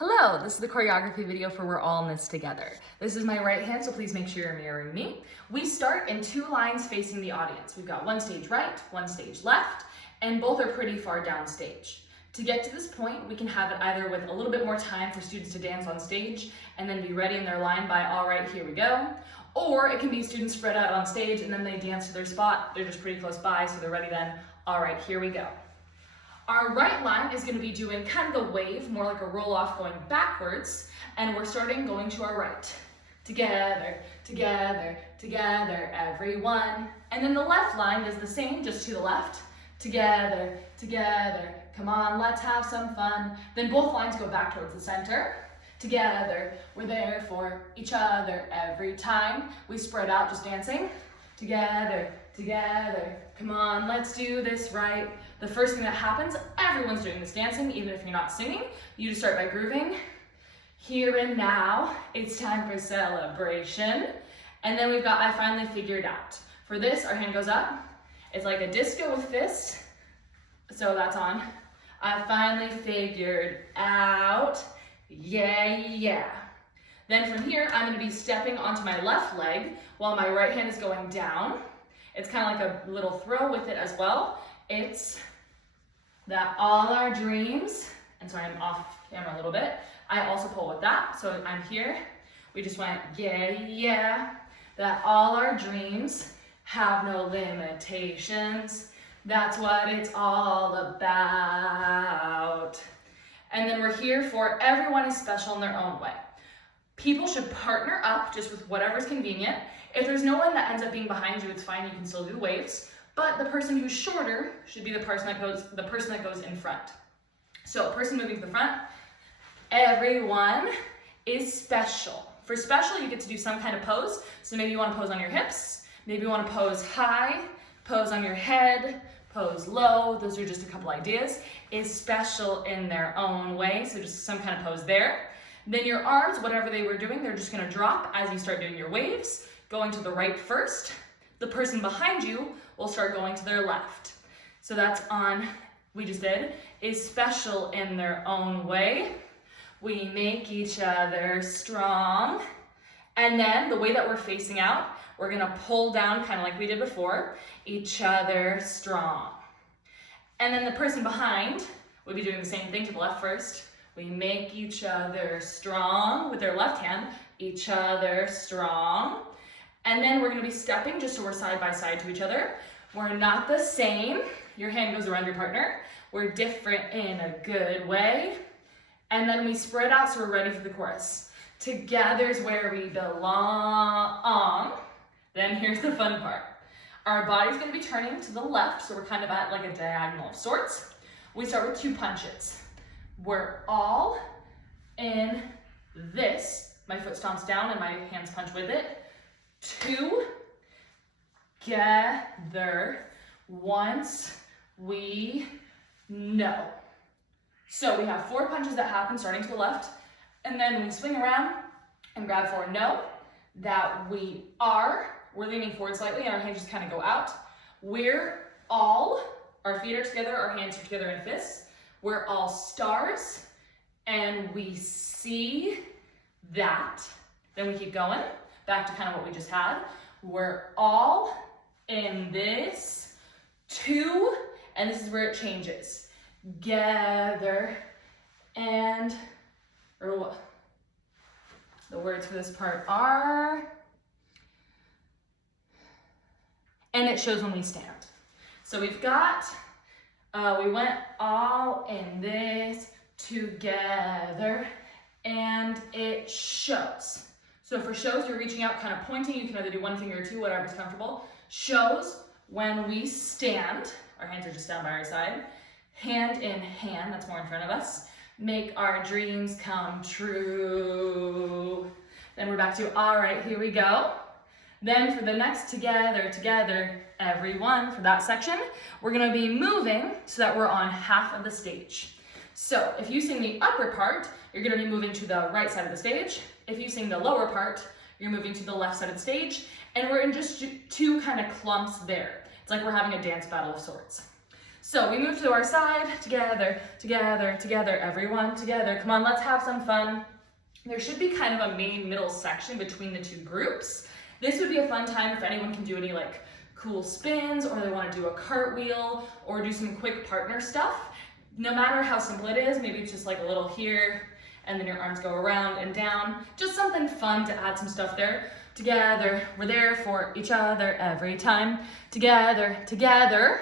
Hello, this is the choreography video for We're All in This Together. This is my right hand, so please make sure you're mirroring me. We start in two lines facing the audience. We've got one stage right, one stage left, and both are pretty far down stage. To get to this point, we can have it either with a little bit more time for students to dance on stage and then be ready in their line by all right, here we go. Or it can be students spread out on stage and then they dance to their spot. They're just pretty close by, so they're ready then. All right, here we go. Our right line is going to be doing kind of the wave, more like a roll off going backwards, and we're starting going to our right. Together, together, together, everyone. And then the left line is the same, just to the left. Together, together, come on, let's have some fun. Then both lines go back towards the center. Together, we're there for each other every time. We spread out just dancing. Together, together, come on, let's do this right. The first thing that happens, everyone's doing this dancing, even if you're not singing. You just start by grooving. Here and now, it's time for celebration. And then we've got I finally figured out. For this, our hand goes up. It's like a disco with fists. So that's on. I finally figured out. Yeah, yeah. Then from here, I'm gonna be stepping onto my left leg while my right hand is going down. It's kind of like a little throw with it as well. It's that all our dreams, and sorry, I'm off camera a little bit. I also pull with that, so I'm here. We just went, yeah, yeah. That all our dreams have no limitations. That's what it's all about. And then we're here for everyone is special in their own way. People should partner up just with whatever's convenient. If there's no one that ends up being behind you, it's fine, you can still do waves. But the person who's shorter should be the person that goes in front. So person moving to the front, everyone is special. For special, you get to do some kind of pose. So maybe you want to pose on your hips, maybe you want to pose high, pose on your head, pose low. Those are just a couple ideas. Is special in their own way, so just some kind of pose there. Then your arms, whatever they were doing, they're just gonna drop as you start doing your waves, going to the right first. The person behind you will start going to their left. So that's on, we just did, is special in their own way. We make each other strong. And then the way that we're facing out, we're gonna pull down kind of like we did before, each other strong. And then the person behind would be doing the same thing to the left first. We make each other strong with their left hand, each other strong. And then we're gonna be stepping just so we're side by side to each other. We're not the same. Your hand goes around your partner. We're different in a good way. And then we spread out so we're ready for the chorus. Together's where we belong. Then here's the fun part. Our body's gonna be turning to the left, so we're kind of at like a diagonal of sorts. We start with 2 punches. We're all in this. My foot stomps down and my hands punch with it. 2, together, once we know. So we have 4 punches that happen starting to the left, and then we swing around and grab for no, that we are. We're leaning forward slightly and our hands just kind of go out. We're all, our feet are together, our hands are together in fists. We're all stars and we see that. Then we keep going, back to kind of what we just had. We're all in this 2, and this is where it changes. Gather and, or the words for this part are, and it shows when we stand. So we've got, we went all in this together, and it shows. So for shows, you're reaching out, kind of pointing. You can either do 1 finger or 2, whatever's comfortable. Shows when we stand, our hands are just down by our side, hand in hand, that's more in front of us. Make our dreams come true. Then we're back to, all right, here we go. Then for the next together, together, everyone, for that section, we're gonna be moving so that we're on half of the stage. So if you sing the upper part, you're gonna be moving to the right side of the stage. If you sing the lower part, you're moving to the left side of the stage, and we're in just 2 kind of clumps there. It's like we're having a dance battle of sorts. So we move to our side, together, together, together, everyone together. Come on, let's have some fun. There should be kind of a main middle section between the two groups. This would be a fun time if anyone can do any like cool spins, or they want to do a cartwheel or do some quick partner stuff. No matter how simple it is, maybe it's just like a little here and then your arms go around and down. Just something fun to add some stuff there. Together, we're there for each other every time. Together, together.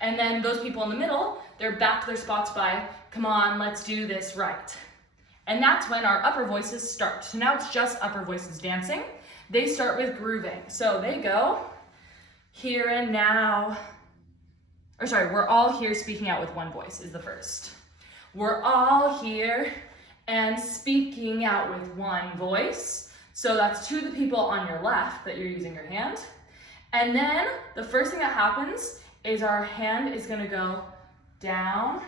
And then those people in the middle, they're back to their spots by, come on, let's do this right. And that's when our upper voices start. So now it's just upper voices dancing. They start with grooving. So they go here and now. Or sorry, we're all here speaking out with one voice is the first. We're all here and speaking out with one voice. So that's to the people on your left that you're using your hand. And then the first thing that happens is our hand is gonna go down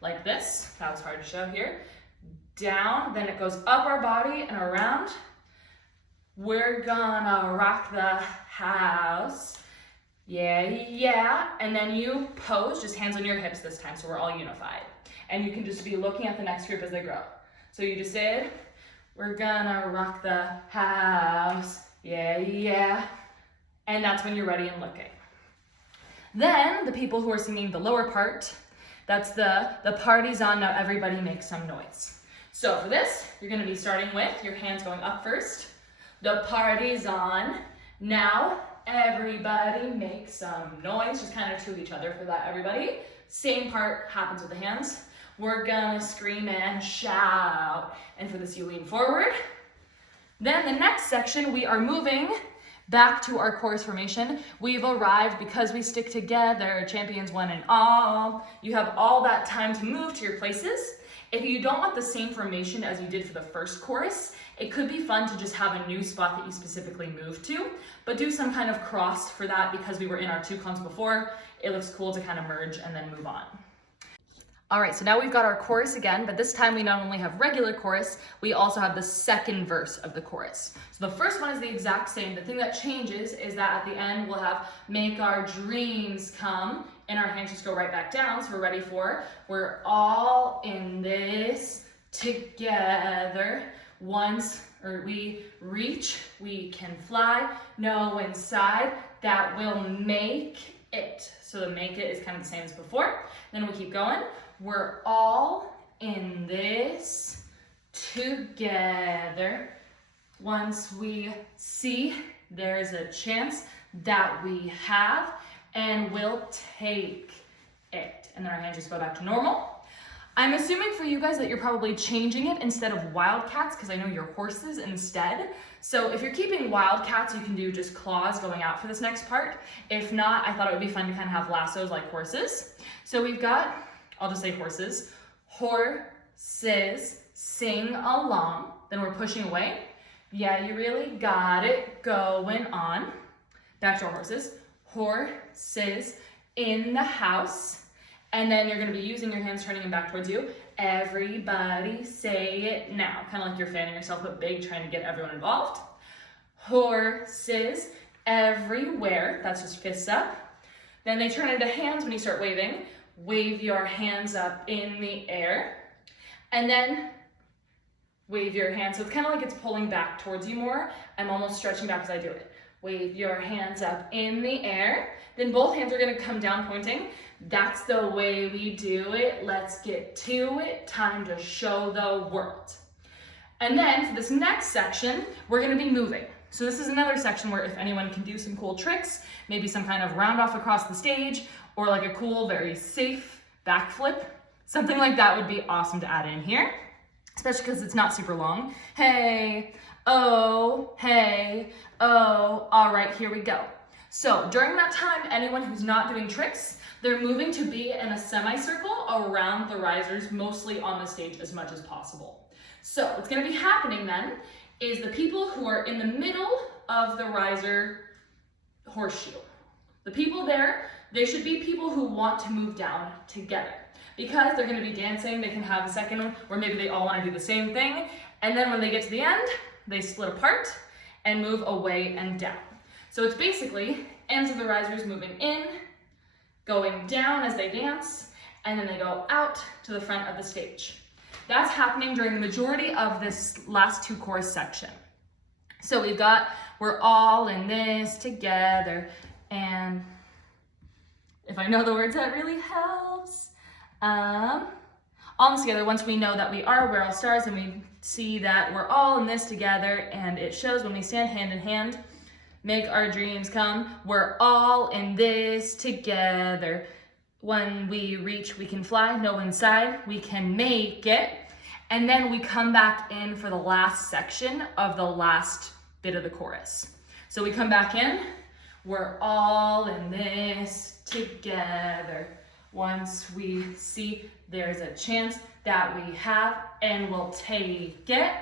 like this. That was hard to show here. Down, then it goes up our body and around. We're gonna rock the house. Yeah, yeah. And then you pose, just hands on your hips this time, so we're all unified. And you can just be looking at the next group as they grow. So you just said, we're gonna rock the house. Yeah, yeah. And that's when you're ready and looking. Then the people who are singing the lower part, that's the party's on, now everybody make some noise. So for this, you're gonna be starting with your hands going up first. The party's on, now everybody make some noise. Just kind of to each other for that, everybody. Same part happens with the hands. We're gonna scream and shout. And for this, you lean forward. Then the next section, we are moving back to our chorus formation. We've arrived because we stick together, champions one and all. You have all that time to move to your places. If you don't want the same formation as you did for the first chorus, it could be fun to just have a new spot that you specifically move to, but do some kind of cross for that because we were in our two cones before. It looks cool to kind of merge and then move on. All right, so now we've got our chorus again, but this time we not only have regular chorus, we also have the second verse of the chorus. So the first one is the exact same. The thing that changes is that at the end we'll have make our dreams come, and our hands just go right back down. So we're ready for, we're all in this together. Once we reach, we can fly. No inside that will make it. So the make it is kind of the same as before. Then we keep going. We're all in this together. Once we see, there's a chance that we have, and we'll take it. And then our hands just go back to normal. I'm assuming for you guys that you're probably changing it instead of wildcats, because I know you're horses instead. So if you're keeping wildcats, you can do just claws going out for this next part. If not, I thought it would be fun to kind of have lassos like horses. So we've got, I'll just say horses. Horses, sing along. Then we're pushing away. Yeah, you really got it going on. Back to our horses. Horses in the house. And then you're gonna be using your hands, turning them back towards you. Everybody say it now. Kind of like you're fanning yourself, but big, trying to get everyone involved. Horses everywhere. That's just fists up. Then they turn into hands when you start waving. Wave your hands up in the air. And then wave your hands. So it's kind of like it's pulling back towards you more. I'm almost stretching back as I do it. Wave your hands up in the air. Then both hands are gonna come down pointing. That's the way we do it. Let's get to it. Time to show the world. And then for this next section, we're gonna be moving. So this is another section where if anyone can do some cool tricks, maybe some kind of round off across the stage, or like a cool, very safe backflip, something like that would be awesome to add in here, especially because it's not super long. Hey, oh, all right, here we go. So during that time, anyone who's not doing tricks, they're moving to be in a semicircle around the risers, mostly on the stage as much as possible. So what's gonna be happening then is the people who are in the middle of the riser horseshoe. The people there, they should be people who want to move down together. Because they're gonna be dancing, they can have a second one where maybe they all wanna do the same thing, and then when they get to the end, they split apart and move away and down. So it's basically ends of the risers moving in going down as they dance, and then they go out to the front of the stage. That's happening during the majority of this last two chorus section. So we've got, we're all in this together, and if I know the words, that really helps. All in this together, once we know that we're all stars, and we see that we're all in this together, and it shows when we stand hand in hand, make our dreams come. We're all in this together. When we reach, we can fly. No inside, we can make it. And then we come back in for the last section of the last bit of the chorus. So we come back in. We're all in this together. Once we see there's a chance that we have, and we'll take it.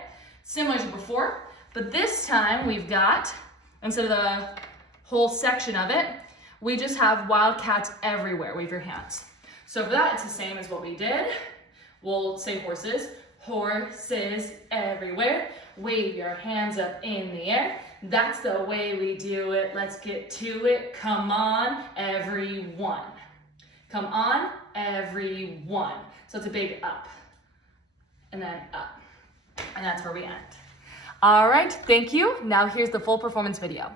Similar to before, but this time we've got, instead of the whole section of it, we just have wildcats everywhere. Wave your hands. So for that, it's the same as what we did. We'll say horses. Horses everywhere. Wave your hands up in the air. That's the way we do it. Let's get to it. Come on, everyone. Come on, everyone. So it's a big up, and then up. And that's where we end. All right, thank you. Now here's the full performance video.